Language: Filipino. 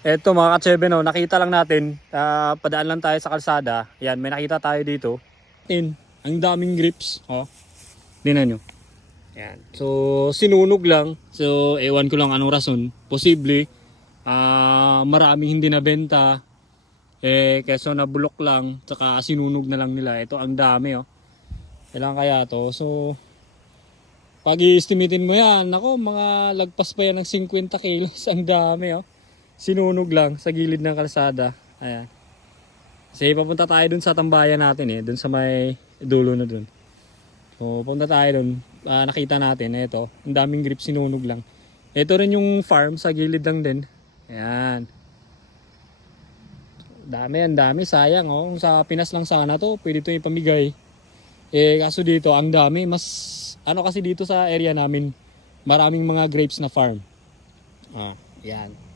Eto mga katsebe, no, nakita lang natin, padaan lang tayo sa kalsada. Yan, may nakita tayo dito. Ang daming grips. Oh, tingnan nyo. Yan. So, sinunog lang. So, ewan ko lang anong rason. Posible, maraming hindi nabenta. Keso nabulok lang. Tsaka sinunog na lang nila. Ito, ang dami, oh. Kailan kaya to? So, pag i-estimatein mo yan, ako, mga lagpas pa yan ng 50 kilos. Ang dami, oh. Sinunog lang sa gilid ng kalsada. Ayan. Kasi papunta tayo dun sa tambayan natin eh. Dun sa may dulo na dun. So punta tayo dun. Nakita natin. Ito. Ang daming grip sinunog lang. Ito rin yung farm sa gilid lang din. Ayan. Dami. Ang dami. Sayang oh. Kung sa Pinas lang sana to. Pwede ito ipamigay. Kaso dito ang dami. Mas ano kasi dito sa area namin. Maraming mga grapes na farm. Yan.